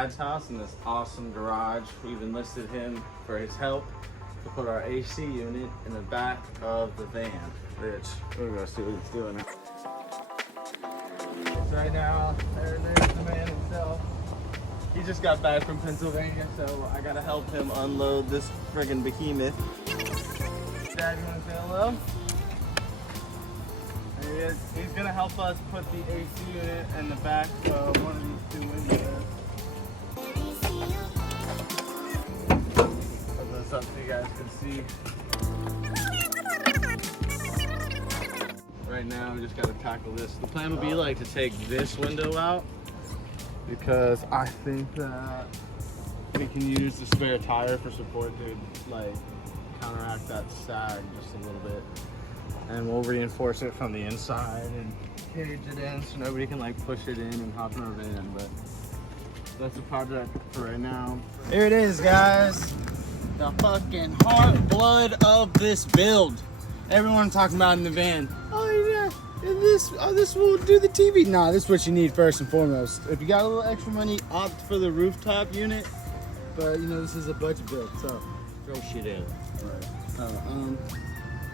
dad's house in this awesome garage. We've enlisted him for his help to put our AC unit in the back of the van, which we're gonna see what he's doing. So right now, there's the man himself. He just got back from Pennsylvania, so I gotta help him unload this friggin' behemoth. Dad, you wanna say hello? There he is. He's gonna help us put the AC unit in the back of one of these two windows. Put this up so you guys can see. Right now, we just gotta tackle this. The plan would be like to take this window out because I think that we can use the spare tire for support to like counteract that sag just a little bit. And we'll reinforce it from the inside and cage it in so nobody can like push it in and hop in our van. But that's the project for right now. Here it is, guys. The fucking heart blood of this build. Everyone talking about in the van. Oh yeah, and this will do the TV. Nah, this is what you need first and foremost. If you got a little extra money, opt for the rooftop unit. But you know this is a budget build, so Throw shit in. Alright.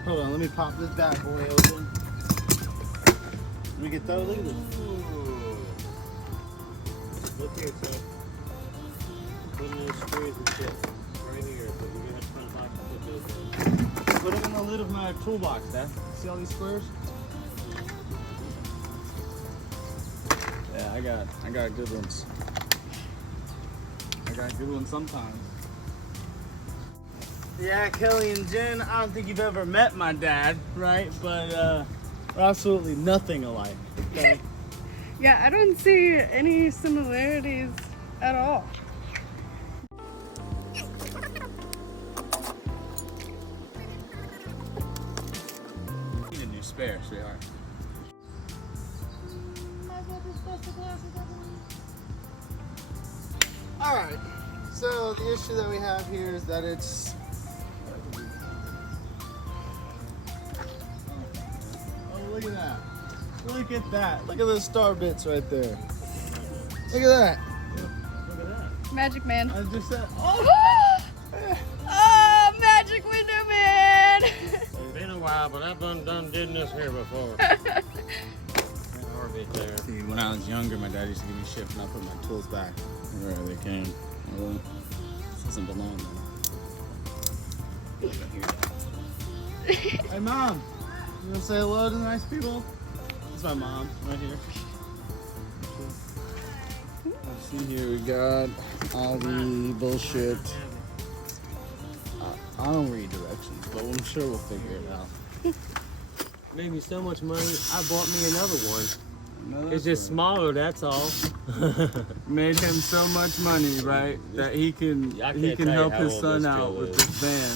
Hold on, let me pop this bad boy open. Let me get that. Look at this. Ooh. Look here, son. Put in the screws and shit. Right here, but we're gonna have to find a box to put those in. Put them in the lid of my toolbox, Dad. See all these squares? Yeah, I got good ones. I got good ones sometimes. Yeah, Kelly and Jen, I don't think you've ever met my dad, right? But we're absolutely nothing alike. Okay? Yeah, I don't see any similarities at all. Need a new spare, sweetheart. Alright, so the issue that we have here is that it's look at that. Look at that. Look at those star bits right there. Look at that. Look at that. Magic Man. I just said, Oh, Magic Window Man! It's been a while, but I've done did this here before. Orbit there. See, when I was younger, my dad used to give me shit and I put my tools back wherever they came. This doesn't belong though. Hey, Mom. You want to say hello to the nice people? That's my mom right here. Let's see here, we got all the bullshit. I don't read directions, but I'm sure we'll figure it out. Made me so much money, I bought me another one. No, It's just smaller, that's all. made him so much money, right? That he can I can't tell you help how his old son this out deal with is. this van.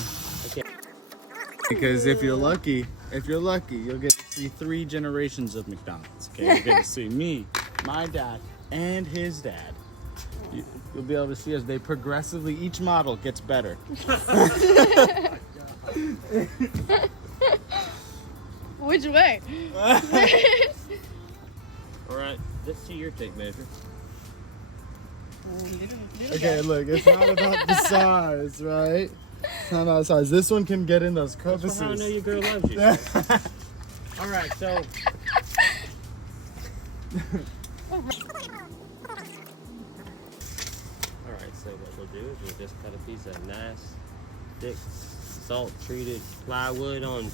I can't. Because if you're lucky, you'll get to see 3 generations of McDonald's. Okay, you'll get to see me, my dad, and his dad. You'll be able to see as they progressively, each model gets better. Which way? Alright, let's see your tape measure. Okay, look, it's not about the size, right? It's not about the size. This one can get in those crevices. That's how I know your girl loves you. Alright, so Alright, so what we'll do is we'll just cut a piece of nice, thick, salt-treated plywood on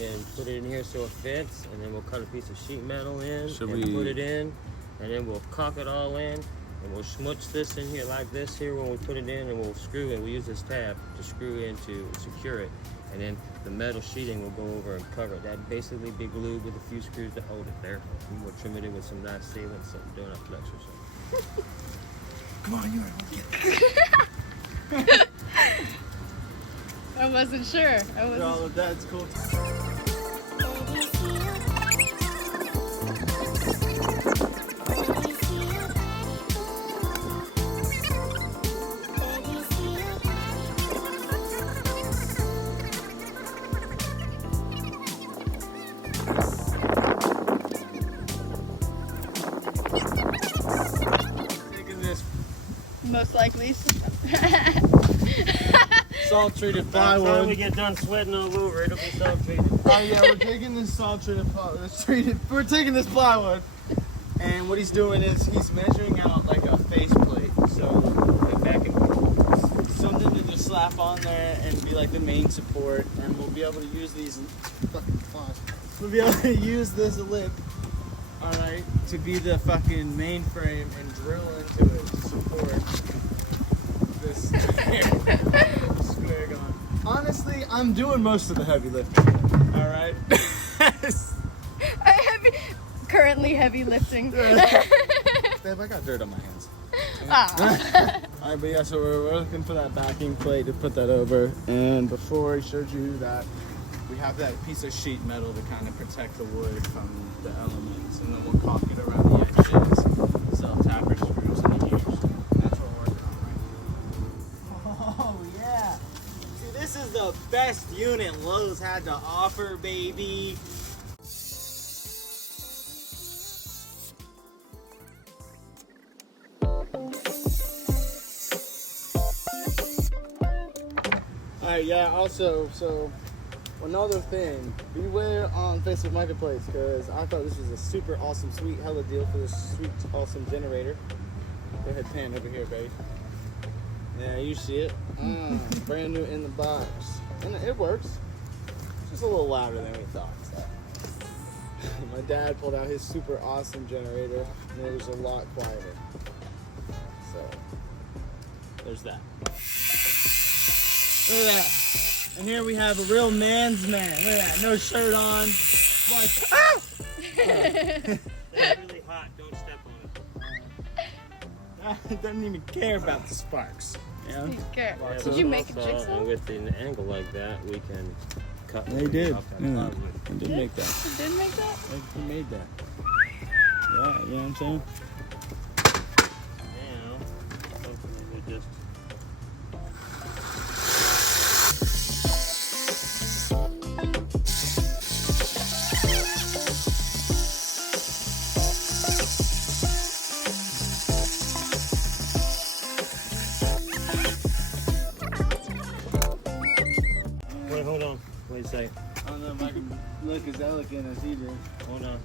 and put it in here so it fits, and then we'll cut a piece of sheet metal in Should and we- put it in, and then we'll caulk it all in, and we'll smooch this in here like this here when we put it in, and we'll screw it. We'll use this tab to screw in to secure it, and then the metal sheeting will go over and cover it. That'd basically be glued with a few screws to hold it there. And we'll trim it in with some nice sealant, something doing our flex or something. Come on, you I wasn't sure. I wasn't. all of that's cool. most likely. Salt treated By the time we plywood. get done sweating all over, it'll be salt treated. Oh yeah, we're taking this salt treated plywood. We're taking this plywood, and what he's doing is he's measuring out like a faceplate, so the back and something to just slap on there and be like the main support, and we'll be able to use these fucking flies. We'll be able to use this lip, all right, to be the fucking main frame and drill into it to support this square gun. Honestly, I'm doing most of the heavy lifting. All right. Currently heavy lifting. Babe, I got dirt on my hands. Ah. All right, but yeah, so we're looking for that backing plate to put that over. And before I showed you that, we have that piece of sheet metal to kind of protect the wood from the elements, and then we'll caulk it around the edges, self-tapper screws in the gears. That's what we're working on right now. Oh yeah. See, this is the best unit Lowe's had to offer, baby. Alright, yeah, also, so another thing, beware on Facebook Marketplace, because I thought this was a super awesome, sweet hella deal for this sweet, awesome generator. Go ahead, pan over here, baby. Yeah, you see it. Brand new in the box. And it works. Just a little louder than we thought. So. My dad pulled out his super awesome generator, and it was a lot quieter. So, there's that. Look at that. And here we have a real man's man. Look at that. No shirt on. Like, ah! It's really hot. Don't step on it. It doesn't even care about the sparks. Yeah. Okay. Yeah, Did you make a also, jigsaw? And with an angle like that, we can cut. They did. off that Yeah. plywood. I did make that. You did make that? He made that. Yeah, you know what I'm saying? Now, hopefully we just. Wait, hold on. Wait a second. I don't know if I can look as elegant as he did. Hold on.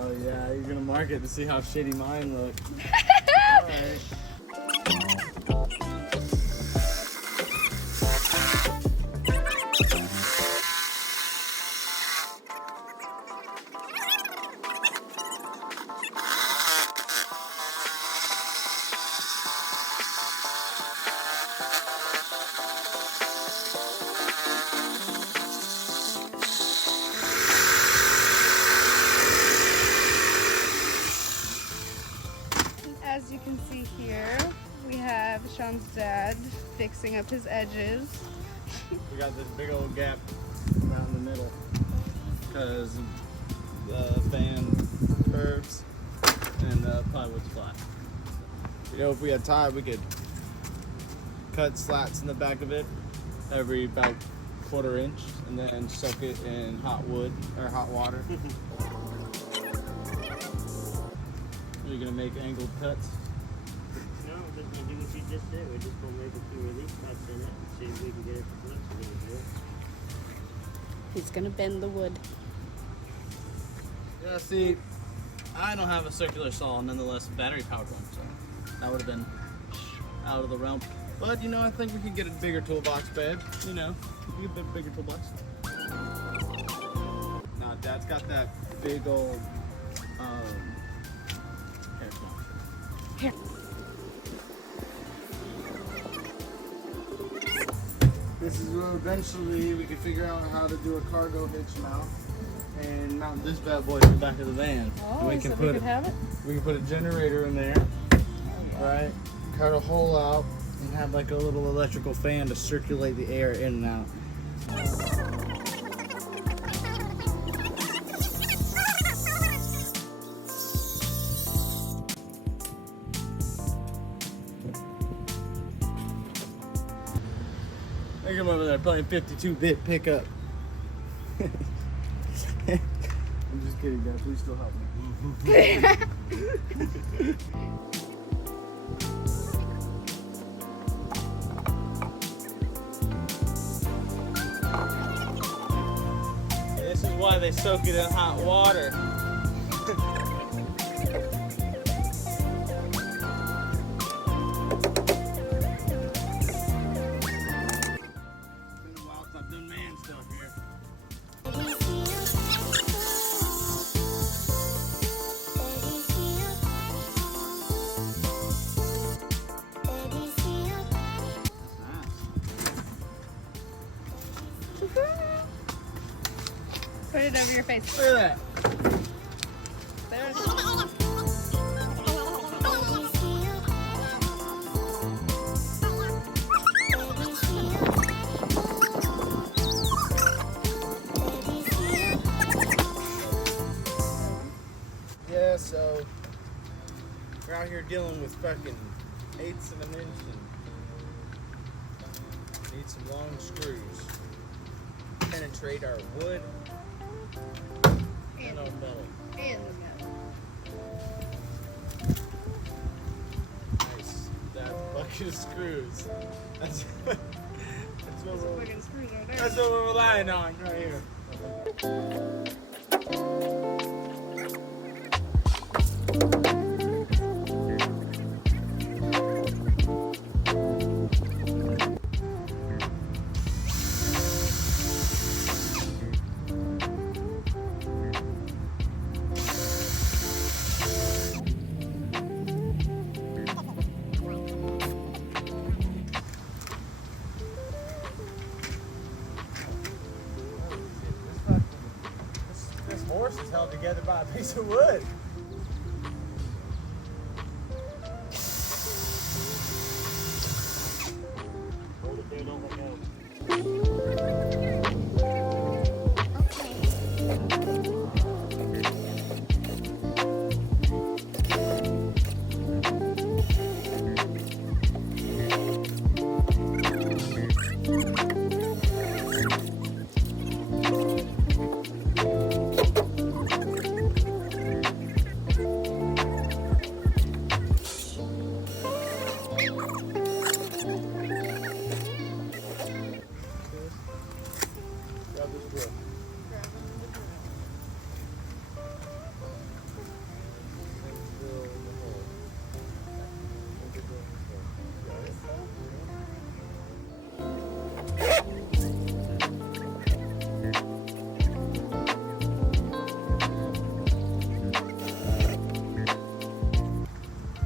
Oh yeah, you're gonna mark it to see how shitty mine look. Alright. As you can see here, we have Sean's dad fixing up his edges. We got this big old gap around the middle because the fan curves and the plywood's flat. You know, if we had time, we could cut slats in the back of it every about 1/4 inch and then soak it in hot wood or hot water. Are you gonna make angled cuts? No, we're just gonna do what you just did. We're just gonna make a few relief cuts in it and see if we can get it to flex a little bit. He's gonna bend the wood. Yeah, see, I don't have a circular saw, nonetheless battery powered one, so that would have been out of the realm. But you know, I think we could get a bigger toolbox, babe. You know, be a bit bigger toolbox. Nah, Dad's got that big old hair cloth. Here. This is where eventually we could figure out how to do a cargo hitch mount and mount this bad boy to the back of the van. Oh, And we you can said put we could have it? We can put a generator in there, right? Cut a hole out and have like a little electrical fan to circulate the air in and out. Look at him over there playing 52-bit pickup. I'm just kidding, Dad. Please still help me. This is why they soak it in hot water. I've done man stuff here. Put it over your face. Look at that. There's Yeah, so we're out here dealing with fucking 1/8 of an inch and need some long screws. Penetrate our wood and our metal. and the metal. Nice. That bucket of screws. That's what we're, Fucking screws over there. that's what we're relying on right here. This horse is held together by a piece of wood. Hold it there, don't let go. Grab this drill.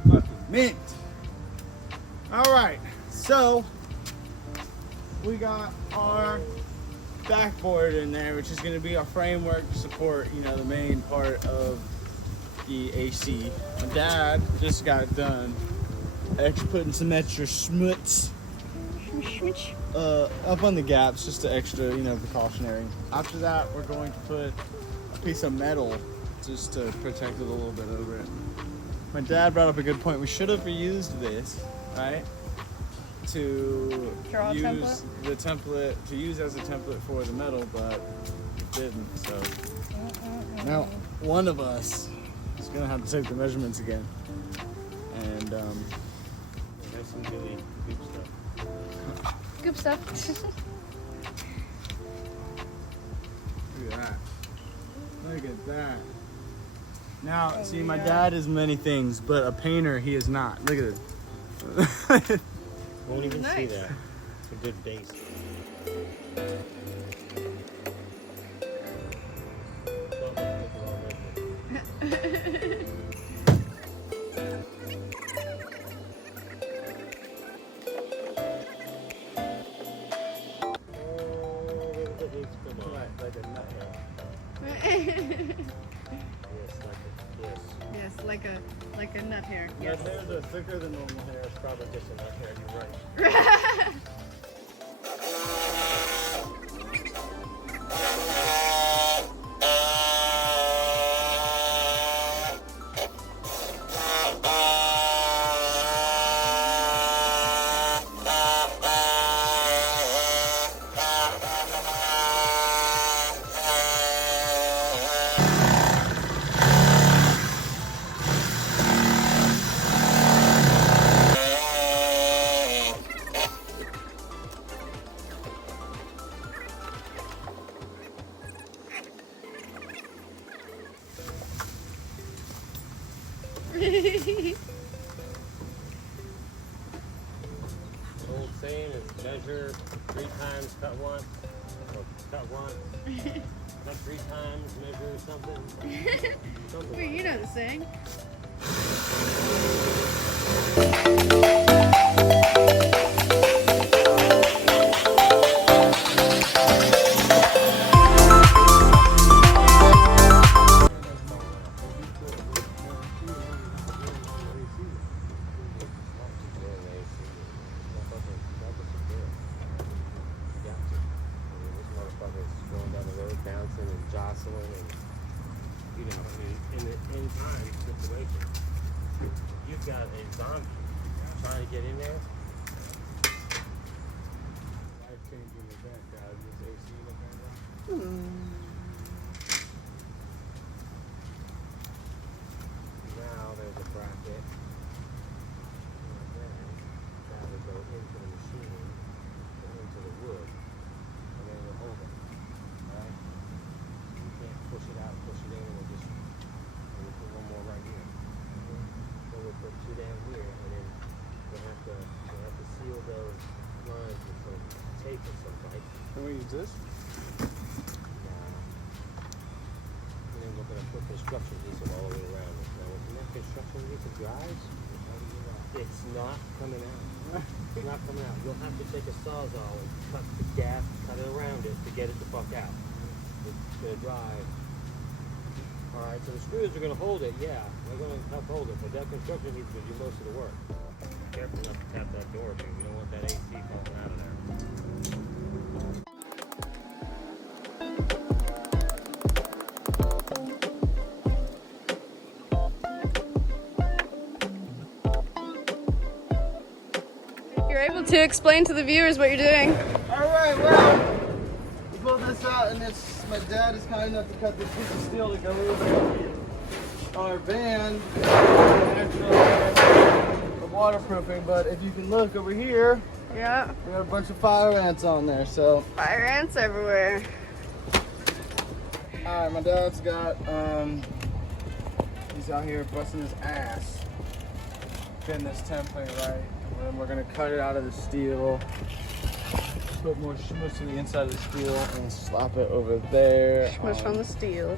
Fucking mint. All right, so we got our backboard in there, which is going to be our framework to support, you know, the main part of the AC. My dad just got done putting some extra schmutz up on the gaps, just the extra, you know, precautionary. After that, we're going to put a piece of metal just to protect it a little bit over it. My dad brought up a good point. We should have reused this, right? To Draw a use the template, to use as a template for the metal, but it didn't. So now one of us is gonna have to take the measurements again. And There's some really good stuff. Goop stuff. look at that. Look at that. Now, Oh, see, my yeah. dad is many things, but a painter he is not. Look at it. Won't even see Nice. that. It's a good base. Like a nut hair. Yes, like a nut hair. Nut hairs are thicker than normal hair. It's probably just a nut hair, you're right. saying is measure 3 times, cut once, or cut once, cut 3 times, measure something. Something Wait, like you know the saying. Bouncing and jostling, and you know, in the in-time situation, you've got a zombie trying to get in there. Life-changing event, guys. This AC in the background. Now there's a bracket, and then that will go into the machine, or into the wood, and then it'll hold it. Alright? You can't push it out, push it in, and we'll put one more right here. So we'll put 2 down here, and then we'll have to seal those lines with some tape or some type. Can we use this? And then we're gonna put construction adhesive all the way around it. Now, when that construction adhesive dries, it's not coming out. It's not coming out. You'll have to take a sawzall and cut the gap, cut it around it to get it the fuck out. It's gonna dry. All right, so the screws are gonna hold it. Yeah, they're gonna help hold it, but that construction adhesive will do most of the work. Be careful not to tap that door, dude. We don't want that AC falling out of there. You're able to explain to the viewers what you're doing. Alright, well, we pulled this out, and my dad is kind enough to cut this piece of steel to go over our van. The waterproofing, but if you can look over here, Yeah. we got a bunch of fire ants on there, so. Fire ants everywhere. Alright, my dad's got, he's out here busting his ass, fitting this template right, and then we're gonna cut it out of the steel, put more smush to the inside of the steel, and slap it over there. Smush on the steel.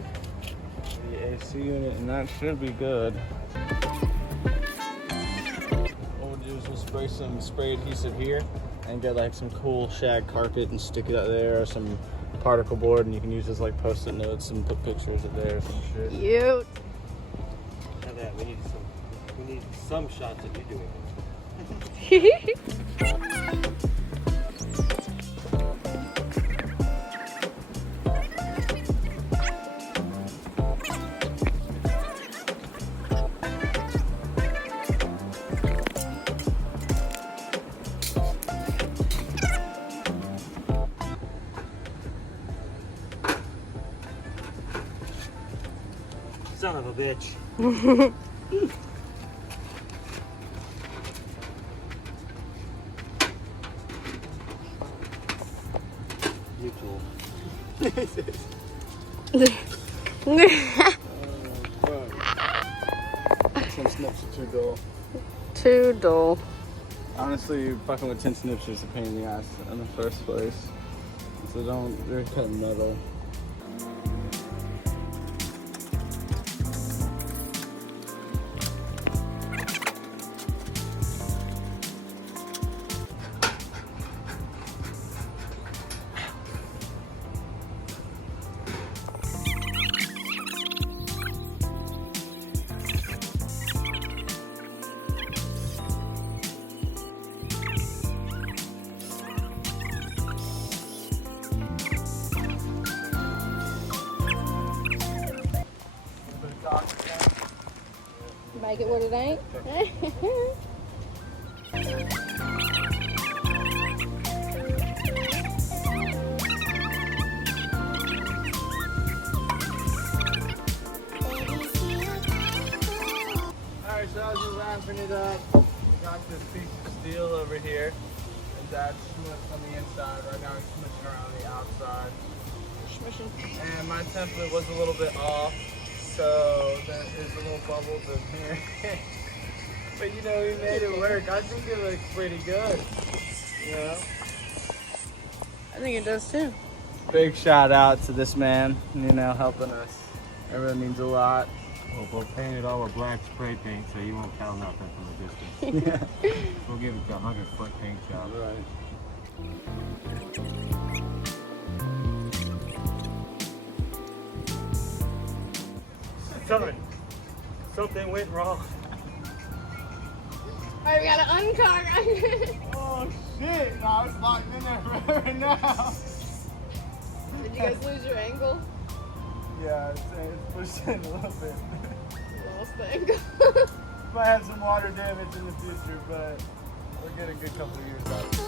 The AC unit, and that should be good. What we'll do is we'll spray some spray adhesive here, and get like some cool shag carpet and stick it out there, or some particle board, and you can use as like post-it notes and put pictures of there or some shit. Cute. Now that we need some shots of you doing it. Son of a bitch. You tool. Tin snips are too dull. Too dull. Honestly, fucking with tin snips is a pain in the ass in the first place. So they're kind of metal. Make it what it ain't. Alright, so as we're wrapping it up, we got this piece of steel over here, and that's smushed on the inside. Right now it's smushing around the outside. And my template was a little bit off, so there is a little bubbles in here. But you know, we made it work. I think it looks pretty good. Yeah. I think it does too. Big shout out to this man, you know, helping us. It really means a lot. We'll paint it all with black spray paint so you won't tell nothing from a distance. Yeah. We'll give it the 100-foot paint job. Right. Something went wrong. Alright, we gotta uncock. Oh shit! No, it's locked in there forever now. Did you guys lose your angle? Yeah, it's pushed in a little bit. Lost the angle. Might have some water damage in the future, but we'll get a good couple of years out of it.